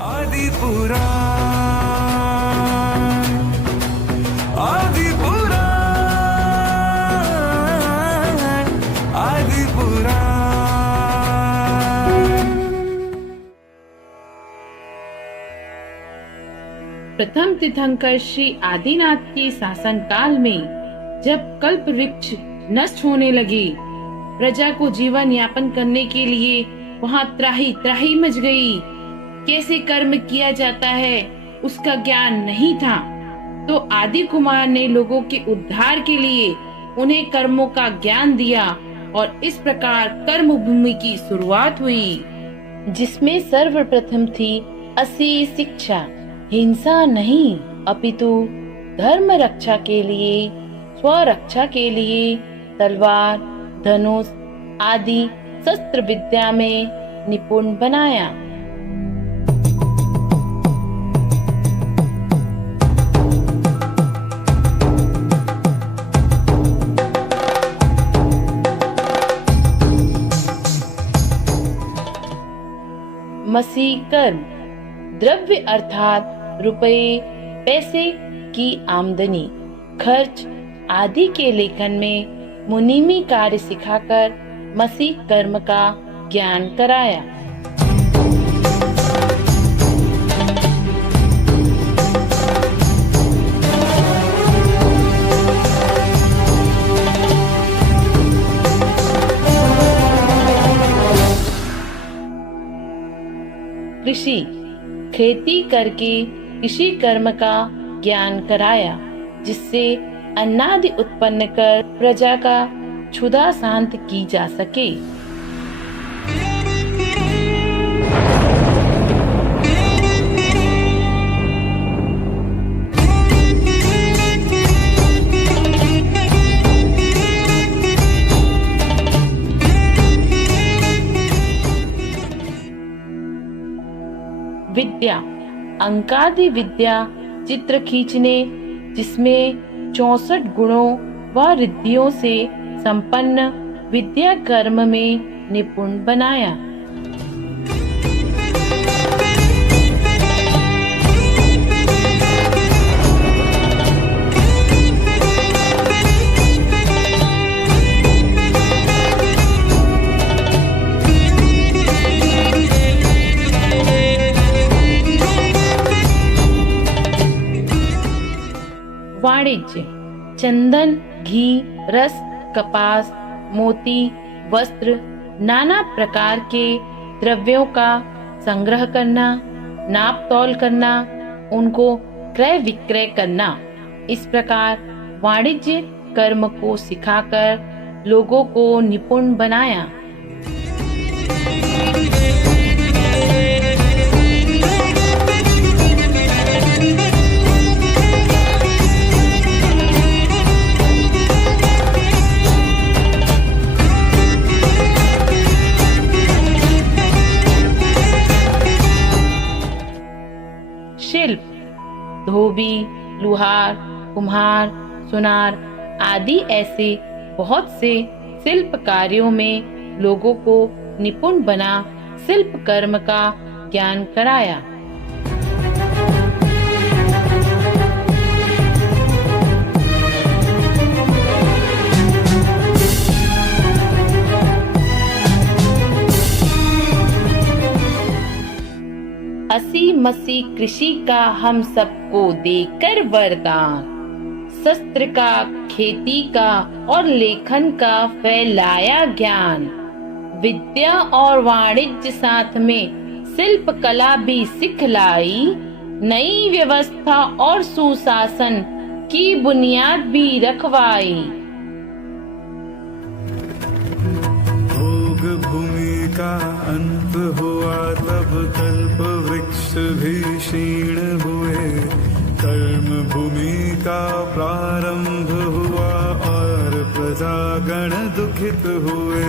आदि पुराण, आदि पुराण, आदि पुराण। प्रथम तीर्थंकर श्री आदिनाथ के शासन काल में जब कल्प वृक्ष नष्ट होने लगे, प्रजा को जीवन यापन करने के लिए वहाँ त्राही त्राही मच गई। कैसे कर्म किया जाता है उसका ज्ञान नहीं था, तो आदि कुमार ने लोगों के उद्धार के लिए उन्हें कर्मों का ज्ञान दिया और इस प्रकार कर्म भूमि की शुरुआत हुई, जिसमें सर्वप्रथम थी असली शिक्षा। हिंसा नहीं अपितु धर्म रक्षा के लिए, स्वरक्षा के लिए तलवार, धनुष आदि शस्त्र विद्या में निपुण बनाया। मसी कर्म द्रव्य अर्थात रुपए पैसे की आमदनी खर्च आदि के लेखन में मुनीमी कार्य सिखाकर मसी कर्म का ज्ञान कराया। कृषि खेती करके कृषि कर्म का ज्ञान कराया, जिससे अन्नादि उत्पन्न कर प्रजा का क्षुधा शांत की जा सके। विद्या अंकादि विद्या चित्र खींचने, जिसमें 64 गुणों व रिद्धियों से संपन्न विद्या कर्म में निपुण बनाया। वाणिज्य चंदन, घी, रस, कपास, मोती, वस्त्र, नाना प्रकार के द्रव्यों का संग्रह करना, नाप तौल करना, उनको क्रय विक्रय करना। इस प्रकार वाणिज्य कर्म को सिखाकर लोगों को निपुण बनाया। शिल्प धोबी, लुहार, कुम्हार, सुनार आदि ऐसे बहुत से शिल्प कार्यों में लोगों को निपुण बना शिल्प कर्म का ज्ञान कराया। असी मसी कृषि का हम सबको देकर वरदान, शस्त्र का, खेती का और लेखन का फैलाया ज्ञान, विद्या और वाणिज्य साथ में शिल्प कला भी सिखलाई, नई व्यवस्था और सुशासन की बुनियाद भी रखवाई। भोग भूमि का अंत हुआ तब कल्प वृक्ष भी क्षीण हुए, कर्म भूमि का प्रारंभ हुआ और प्रजागण दुखित हुए।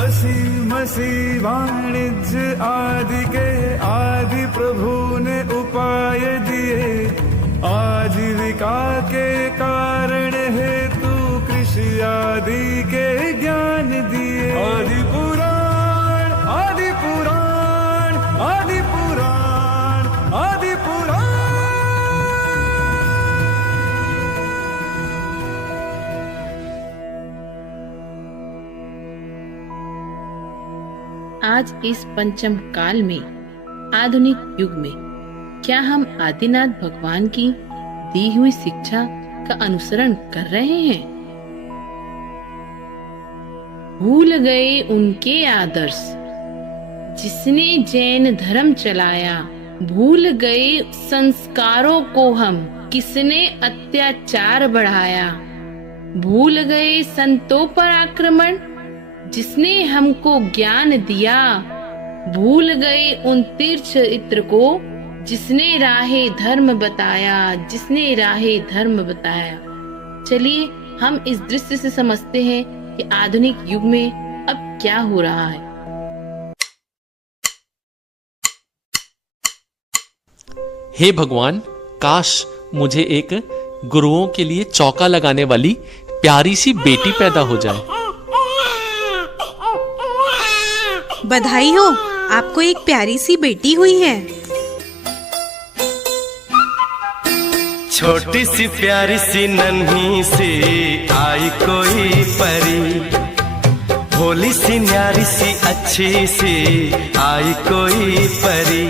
असी मसी वाणिज्य आदि के आदि प्रभु ने उपाय दिए, आजीविका के कारण हेतु कृषि आदि के ज्ञान दिए। आदि पुराण, आदि पुराण, आदि पुराण। आज इस पंचम काल में, आधुनिक युग में, क्या हम आदिनाथ भगवान की दी हुई शिक्षा का अनुसरण कर रहे हैं? भूल गए उनके आदर्श जिसने जैन धर्म चलाया, भूल गए संस्कारों को हम किसने अत्याचार बढ़ाया, भूल गए संतों पर आक्रमण जिसने हमको ज्ञान दिया, भूल गए उन तीर्थ चरित्र को जिसने राहे धर्म बताया, जिसने राहे धर्म बताया। चलिए हम इस दृश्य से समझते हैं कि आधुनिक युग में अब क्या हो रहा है। हे भगवान, काश मुझे एक गुरुओं के लिए चौका लगाने वाली प्यारी सी बेटी पैदा हो जाए। बधाई हो, आपको एक प्यारी सी बेटी हुई है। छोटी सी प्यारी सी नन्ही सी आई कोई परी, भोली सी न्यारी सी अच्छी सी आई कोई परी,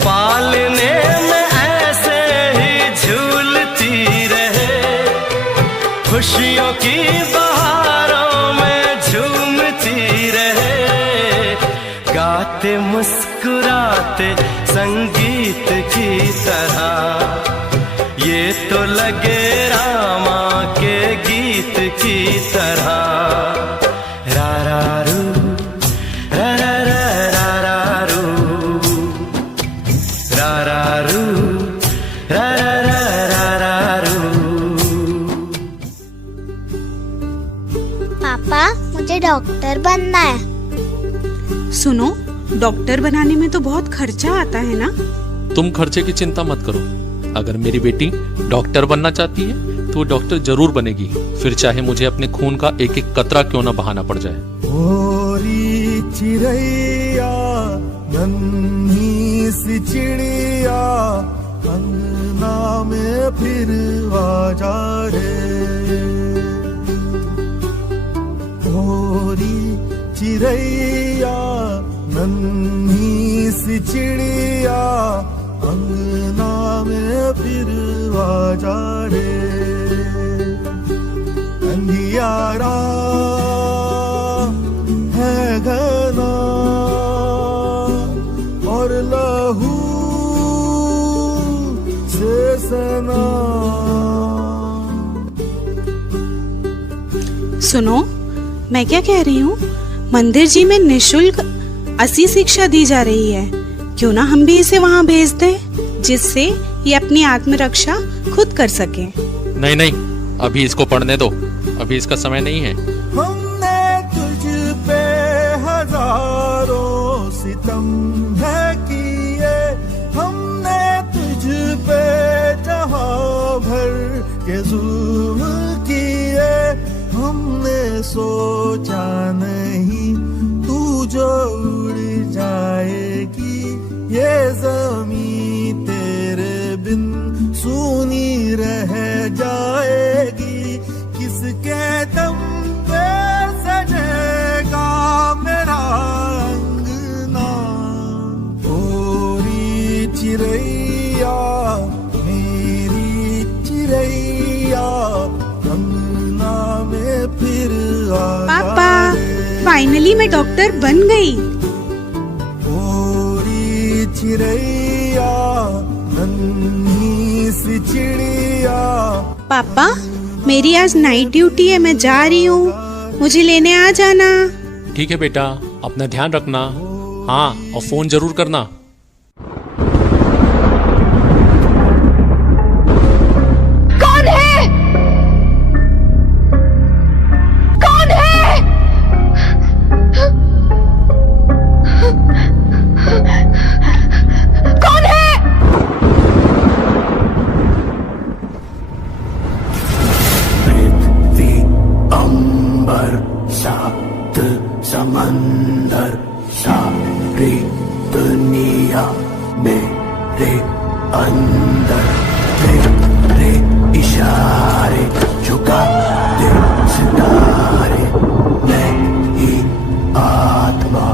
पालने में ऐसे ही झूलती रहे, खुशियों की बहारों में झूमती रहे, गाते मुस्कुराते संगीत की तरह, ये तो लगे रामा के गीत की तरह। रा रा रू, रा रा रा रा रू, रा रा रू, रा रा रा रा रू। पापा, मुझे डॉक्टर बनना है। सुनो, डॉक्टर बनाने में तो बहुत खर्चा आता है ना? तुम खर्चे की चिंता मत करो। अगर मेरी बेटी डॉक्टर बनना चाहती है तो वो डॉक्टर जरूर बनेगी, फिर चाहे मुझे अपने खून का एक एक कतरा क्यों ना बहाना पड़ जाए। होरी चिड़ैया नन्ही सी चिड़िया, अंगना में फिर आ जा रे। होरी चिड़ैया नन्ही सी चिड़िया, अंगना में फिर आ जा रे। अंधियारा है घना और लहू से सना। सुनो, मैं क्या कह रही हूँ, मंदिर जी में निशुल्क 80 शिक्षा दी जा रही है, क्यों ना हम भी इसे वहाँ भेज दें, जिससे ये अपनी आत्मरक्षा खुद कर सके। नहीं नहीं, अभी इसको पढ़ने दो, अभी इसका समय नहीं है। हमने तुझ पे हजारों सितम है किए, हमने तुझ पे जहां भर के जुल्म किए, हमने सोचा नहीं तू जो उड़ जाएगी, ये जमीन तेरे बिन सूनी रह जाएगी, किसके दम पे सजेगा मेरा अंगना। होरी चिड़ैया मेरी चिड़ैया, अंगना में फिर आ पापा, फाइनली मैं डॉक्टर बन गई। होरी चिड़ैया नन्ही सी चिड़िया। पापा, मेरी आज नाइट ड्यूटी है, मैं जा रही हूँ, मुझे लेने आ जाना। ठीक है बेटा, अपना ध्यान रखना। हाँ, और फोन जरूर करना। कौन है? कौन है? कौन है? पृथ्वी अंबर सात समंदर, सारी दुनिया मेरे अंदर, तेरे इशारे झुका दे सितारे, मैं ही आत्मा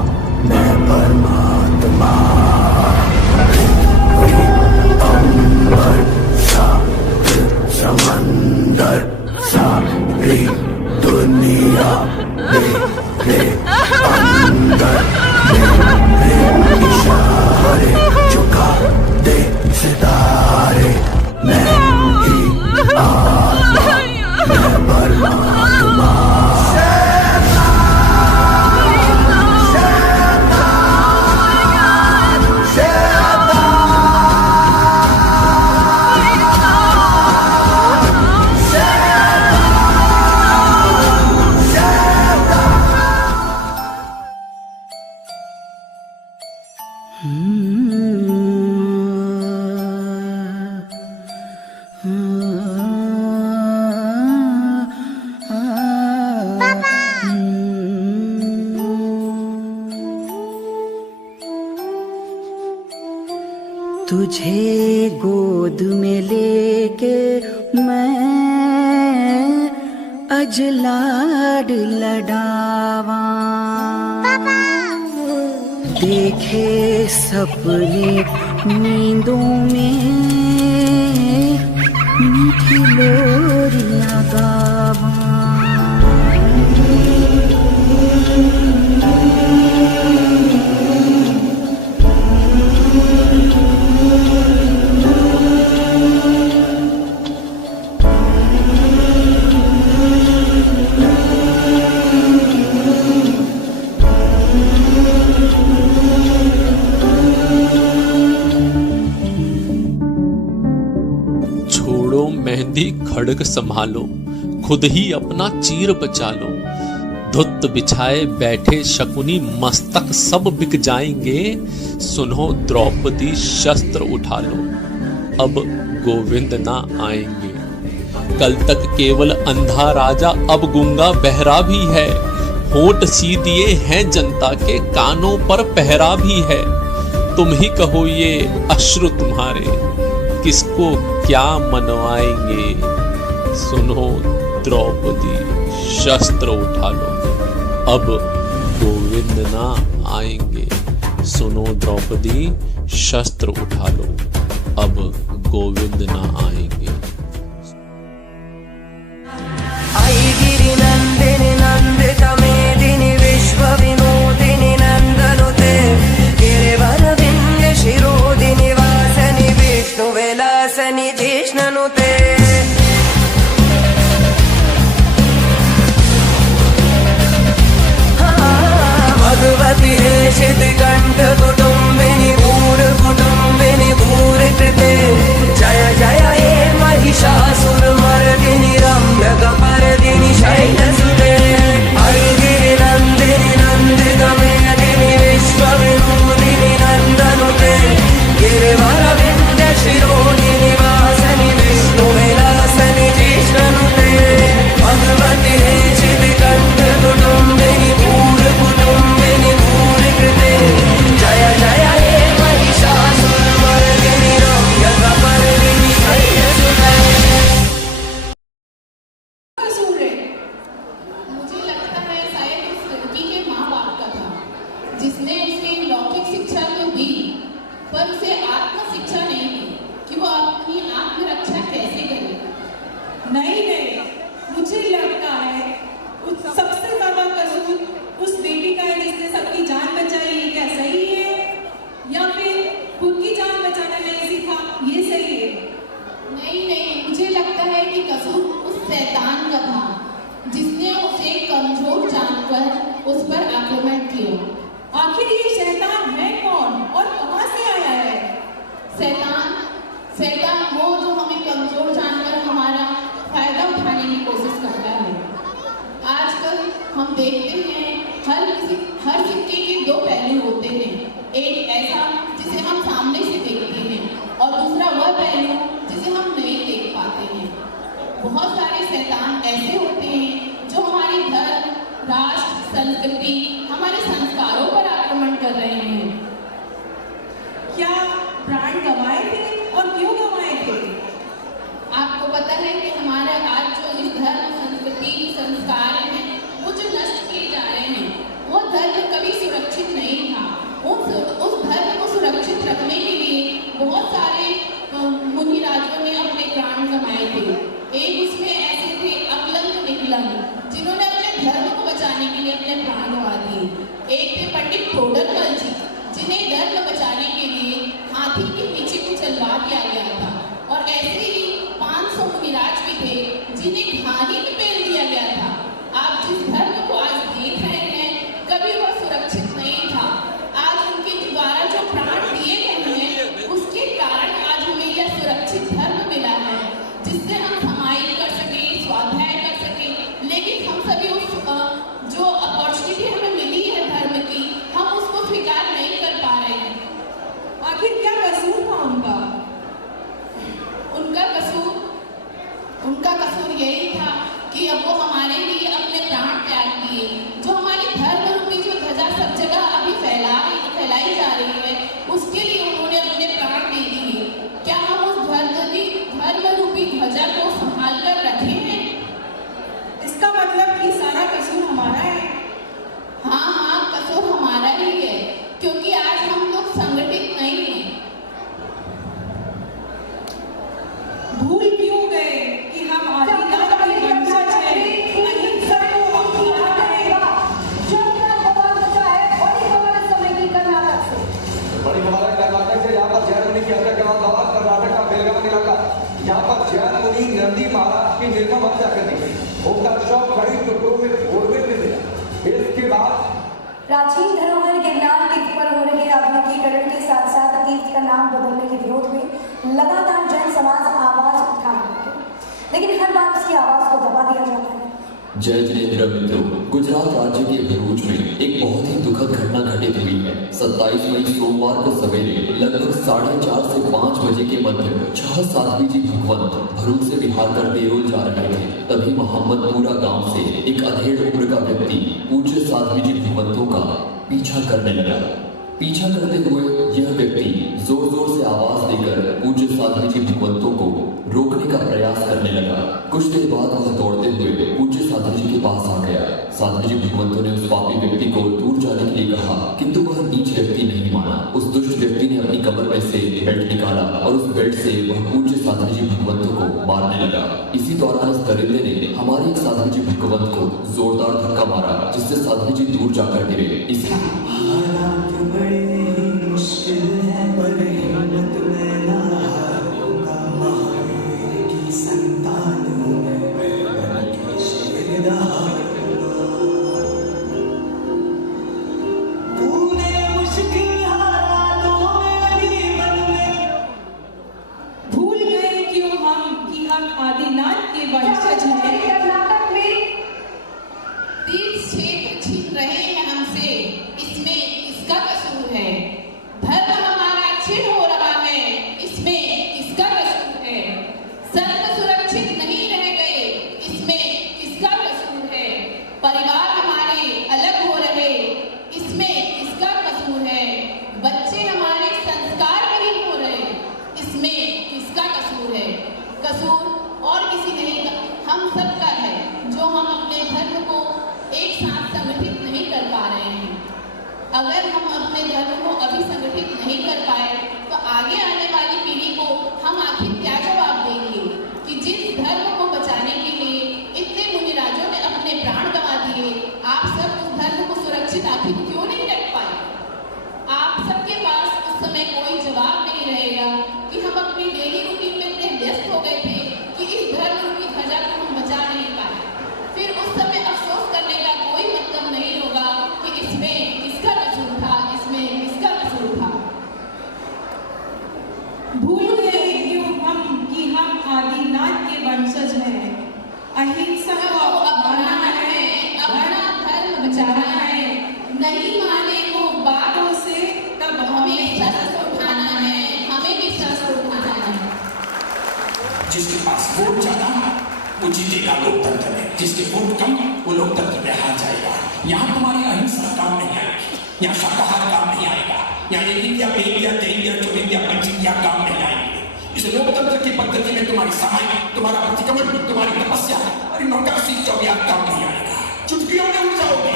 तुझे गोद में लेके मैं अजलाड लडावा, देखे सपने नींदों में मीठी लोरियां गावा। मेहंदी खड़ग संभालो, खुद ही अपना चीर बचा लो। धुत बिछाए बैठे शकुनी मस्तक सब बिक जाएंगे, सुनो द्रौपदी शस्त्र उठा लो, अब गोविंद ना आएंगे। कल तक केवल अंधा राजा अब गूंगा बहरा भी है, होंठ सी दिए हैं जनता के कानों पर पहरा भी है। तुम ही कहो ये अश्रु तुम्हारे किसको क्या मनवाएंगे, सुनो द्रौपदी शस्त्र उठा लो, अब गोविंद ना आएंगे। सुनो द्रौपदी शस्त्र उठा लो, अब गोविंद ना आएंगे। आई गिरि नंदिनी नंदित मेदिनी विश्व विनोदिनी नंदनुते, गिरिवर विंध्य शिरोदिनी वासनि विष्णु विलासनि जिष्णुनुते। भगवती शितिकंठ कुटुंबिनी भूर कुटुंबिनी भूर कृते, जय जय हे महिषासुर मर्दिनी रम्य कपर्दिनी शैलसुते। आई गिरि नंदिनी नंदित मेदिनी विश्व विनोदिनी नंदनुते, गिरिवर विंध्य शिरोदिनी वासनि विष्णु विलासनि जिष्णुनुते। भगवती शितिकंठ कुटुंबिनी भूर कुटुंबिनी भूर कृते, जय जय हे महिषासुर मर्दिनी रम्य कपर्दिनी शैलसुते। कसूर है? मुझे लगता है शायद उस लड़की के माँ बाप का था, जिसने उसे लौकिक शिक्षा तो दी पर उसे आत्म शिक्षा नहीं दी कि वो अपनी आत्मरक्षा कैसे करे। नहीं, मुझे लगता है उस सबसे ज्यादा कसूर उस बेटी का है जिसने सबकी जान बचाई। ये क्या सही है? या फिर खुद की जान बचाना नहीं सीखा, ये सही है? नहीं, मुझे लगता है कि कसूर उस शैतान का था, जिसने उसे कमजोर जानकर उस पर आक्रमण किया। आखिर ये शैतान है कौन और कहां से आया है? शैतान वो जो हमें कमजोर जानकर हमारा फायदा उठाने की कोशिश करता है। आजकल हम देखते हैं हर सिक्के के दो पहलू होते हैं, एक ऐसा जिसे हम सामने से देखते हैं और दूसरा वह पहलू जिसे हम नहीं देख पाते हैं। बहुत सारे शैतान ऐसे होते हैं जो हमारी धर्म, राष्ट्र, संस्कृति, हमारे संस्कारों पर आक्रमण कर रहे हैं। क्या प्राण गंवाए थे और क्यों गंवाए थे? आपको पता है कि हमारा आज जो इस धर्म, संस्कृति, संस्कार हैं वो जो नष्ट किए जा रहे हैं, वो धर्म कभी सुरक्षित नहीं था। उस धर्म को सुरक्षित रखने के लिए बहुत सारे मुनि राजों ने अपने प्राण गंवाए थे। एक उसमें ऐसे थे अकलंग निकलंग, जिन्होंने अपने धर्म को बचाने के लिए अपने प्राण गंवा दिए। एक थे पंडित टोडरमल जी, जिन्हें धर्म बचाने के लिए हाथी के पीछे को चलवा दिया गया था। और ऐसे ही 500 मुनिराज भी थे जिन्हें घानी में पेल दिया गया था। आप जिस धर्म को आज देख रहे हैं, कभी वह सुरक्षित नहीं था। आज उनके द्वारा जो प्राण दिए गए हैं, उसके कारण आज हमें यह सुरक्षित धर्म मिला है, जिससे हम समाई कर सके, स्वाध्याय कर सके। लेकिन हम सभी उस जो अपॉर्चुनिटी हमें मिली है धर्म की, हम उसको स्वीकार नहीं कर पा रहे हैं। मतलब कि सारा कसूर हमारा है? हाँ हाँ, कसूर हमारा ही है, क्योंकि आज हम लोग संगठित नहीं हैं। भूल क्यों गए कि हम आदिनाथ के वंशज हैं, अहिंसा को अपनाना है। बड़ी खबर है कर्नाटक से, यहाँ पर जैन मुनि की हत्या के बाद कर्नाटक का बेलगाम इलाका, यहाँ पर जैन मुनि नंदी महाराज की निर्मम हत्या कर दी गई। उनका शव कई टुकड़ों में फोड़ने में मिला। इसके बाद प्राचीन धरोहर गिरनार तीर्थ पर हो रहे आधुनिकीकरण के साथ साथ तीर्थ का नाम बदलने के विरोध में लगातार जैन समाज आवाज उठा रहा है, लेकिन हर बार उसकी आवाज को दबा दिया जाता है। जय जिनेंद्र मित्रों, गुजरात राज्य के भरूच में एक बहुत ही दुखद घटना घटित हुई है। 27 मई सोमवार को सवेरे लगभग 4:30 से 5 बजे के मध्य 6 साध्वी जी भगवंत भरूच से बिहार कर देरोल जा रहे थे। तभी मोहम्मदपुरा गांव से एक अधेड़ उम्र का व्यक्ति पूज्य साध्वी जी भगवंतों का पीछा करने लगा। पीछा करते हुए यह व्यक्ति जोर जोर से आवाज देकर पूज्य साध्वी जी भगवंतों को रोकने का प्रयास करने लगा। कुछ देर बाद वह दौड़ते हुए पूज्य साध्वी जी के पास आ गया। साध्वी जी भगवंतों ने उस पापी व्यक्ति को दूर जाने के लिए कहा, किंतु वह नीच व्यक्ति नहीं माना। उस दुष्ट व्यक्ति ने अपनी कमर में से बेल्ट निकाला और उस बेल्ट से वह पूज्य साध्वी जी भगवंतों को मारने लगा। इसी दौरान इस दरिंदे ने हमारे एक साध्वी जी भगवंत को जोरदार धक्का मारा, जिससे साध्वी जी दूर जाकर गिरे। मुश्किल है पर हिम्मत में ना हारूंगा, महावीर की संतान हूं मैं बन के शेरदार। पूरे मुश्किल हालातों में भी भूल गए क्यों हम कि हम आदिनाथ के वंशज हैं? कर्नाटक में तीर्थ क्षेत्र छीन रहे हैं हमसे, इसमें किसका कसूर है? धर्म हमारा क्षीण हो रहा है, इसमें किसका कसूर है? संत सुरक्षित नहीं रह गए, इसमें किसका कसूर है? परिवार हमारे अलग हो रहे, इसमें किसका कसूर है? बच्चे हमारे संस्कार नहीं हो रहे, इसमें किसका कसूर है? कसूर और किसी नहीं का, हम सबका है, जो हम अपने धर्म को एक साथ संगठित नहीं कर पा रहे हैं। अगर हम अपने धर्म को अभी संगठित नहीं कर पाए तो आगे आने वाली पीढ़ी को हम आखिर क्या जवाब देंगे कि जिस धर्म को बचाने के लिए इतने मुनिराजों ने अपने प्राण गंवा दिए, आप सब उस धर्म को सुरक्षित आखिर क्यों नहीं रख पाए? आप सबके पास उस समय कोई जवाब नहीं रहेगा कि हम अपनी डेली रूटीन में इतने व्यस्त हो गए थे कि इस धर्म रूपी ध्वजा को हम बचा नहीं पाए। फिर उस समय अफसोस करने का कोई मतलब नहीं होगा कि इसमें किसका कसूर था, इसमें किसका कसूर था। भूल गए क्यों हम कि हम आदिनाथ के वंशज हैं, अहिंसा को अपनाना है, अपना धर्म बचाना है। नहीं माने वो बातों से तब हमें शस्त्र उठाना है, हमें भी शस्त्र उठाना है। जिसके पास वोट ज्यादा वो जीतेगा लोकतंत्र में, जिसके वोट कम वो लोकतंत्र में हार जाएगा। यहाँ तुम्हारी अहिंसा काम नहीं आएगी, यहाँ शाकाहार काम नहीं आएगा, यहाँ एक इंडिया पे इंडिया ते इंडिया जो इंडिया पंच इंडिया काम नहीं आएंगे। इस लोकतंत्र की पद्धति में तुम्हारी सहाय, तुम्हारा प्रतिक्रमण, तुम्हारी तपस्या और नौकाशी चौबियात काम नहीं आएगा। चुटकियों में उड़ जाओगे।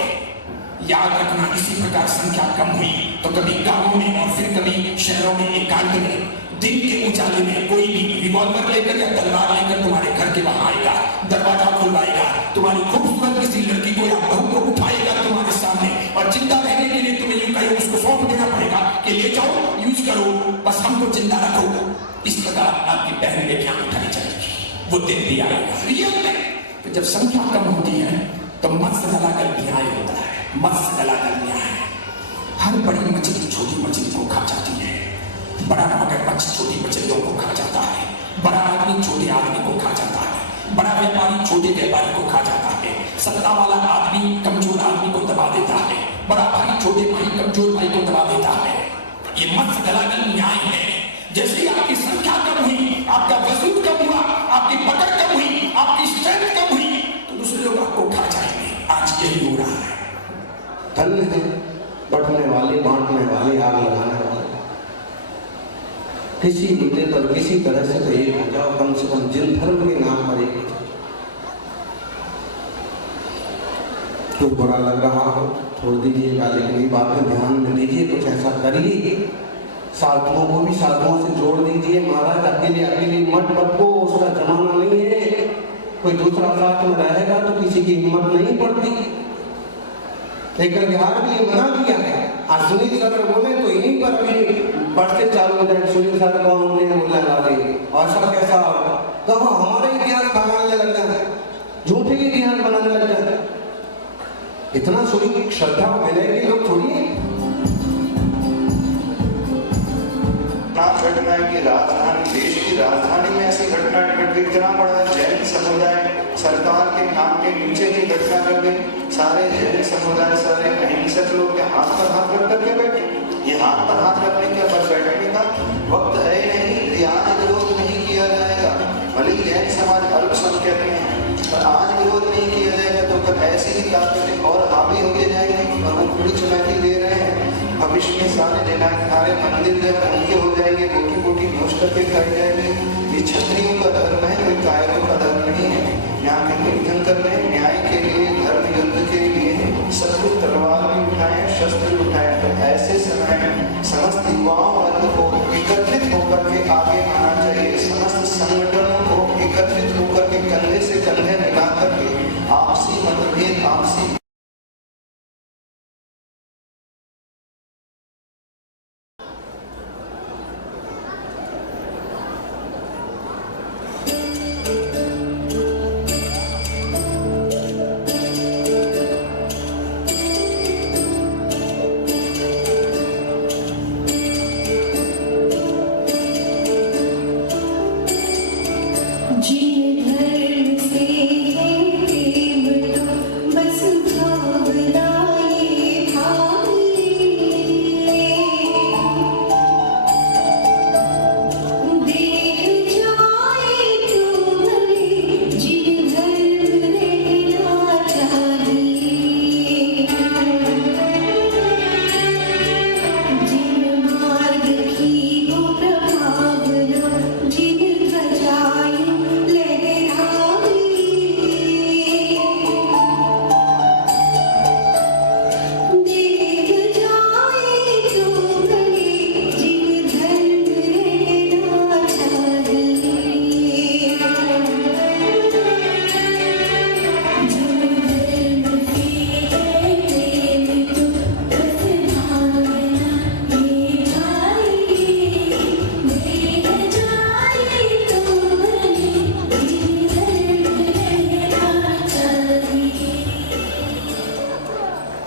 याद रखना, इसी प्रकार संख्या कम हुई तो कभी गांवों में और फिर कभी शहरों में एकांत में दिन के उजाले में कोई भी रिवॉल्वर लेकर या तलवार लेकर तुम्हारे घर के वहां आएगा, दरवाजा खुलवाएगा, तुम्हारी खूबसूरत किसी लड़की को या बहू को उठाएगा तुम्हारे सामने और जिंदा रहने के लिए तुम्हें यूं कहीं उसको सौंप देना पड़ेगा कि ले जाओ, यूज करो, बस हमको जिंदा रखो। इस प्रकार आपकी बहन बेटियां उठाई जाएगी। वो दिन भी आएगा रियल में। तो जब संख्या कम होती है तो मत्स्य जलाकर न्याय होता है, मत्स्य जलाकर न्याय। हर बड़ी मछली छोटी मछली को खा जाती है, बड़ा मगरमच्छ छोटी मछलियों को खा जाता है, बड़ा आदमी छोटे आदमी को खा जाता है, बड़ा व्यापारी छोटे व्यापारी को खा जाता है, सत्ता वाला आदमी कमजोर आदमी को दबा देता है, बड़ा भाई छोटे भाई कमजोर भाई को दबा देता है। ये मत्स्य जलाकर न्याय है। जैसे ही आपकी संख्या कम हुई, आपका वजूद कम हुआ, आपकी पकड़ कम हुई, आपकी स्ट्रेंथ कम हुई, तो दूसरे लोग आपको खा जाएंगे। आज यही हो रहा है। धन्य है बंटने वाले, बांटने वाले, आग लगाने वाले। किसी मुद्दे पर किसी तरह से तो एक हो जाओ, कम से कम जिन धर्म के नाम पर एक हो जाओ। कुछ बुरा लग रहा हो छोड़ दीजिएगा, लेकिन ये बात में ध्यान में दीजिए, कुछ ऐसा करिए, साधुओं को भी साधुओं से जोड़ दीजिए। महाराज अकेले अकेले मत बको, उसका जमाना नहीं है, कोई दूसरा साथ में रहेगा तो किसी की हिम्मत नहीं पड़ती। लेकिन बिहार में ये मना किया है। आज सुनील सर बोले तो यहीं पर भी बढ़ते चालू हो जाए, सुनील सर कौन होते हैं बोलने वाले, और सब कैसा कहाँ हमारे इतिहास बनाने लग जाए, झूठे इतिहास बनाने लग जाए। इतना सुनी श्रद्धा मिलेगी लोग छोड़िए। घटना की राजधानी, देश की राजधानी में ऐसी घटना घट गई, इतना बड़ा जैन समुदाय सरकार के नाम के नीचे ही घटना कर गई। सारे जैन समुदाय, सारे अहिंसक लोग हाथ पर हाथ रख करके बैठे। ये हाथ पर हाथ रखने के पर बैठने का वक्त है नहीं, आज विरोध नहीं किया जाएगा। भले जैन समाज अल्पसंख्यक में है, पर आज विरोध नहीं किया जाएगा तो फिर ऐसी ही ताकतें और हावी होते जाएंगे और वो पूरी चुनौती दे रहे हैं। भविष्य में सारे सारे मंदिर जो है उनके हो जाएंगे, कोटी कोटी घोष करके खाई जाएंगे। ये क्षत्रियों का धर्म है, कोई कायरों का धर्म नहीं है। यहाँ के कीर्तन कर रहे हैं न्याय के लिए, धर्म युद्ध के लिए, सब कुछ तलवार भी उठाए, शस्त्र भी उठाए। तो ऐसे समय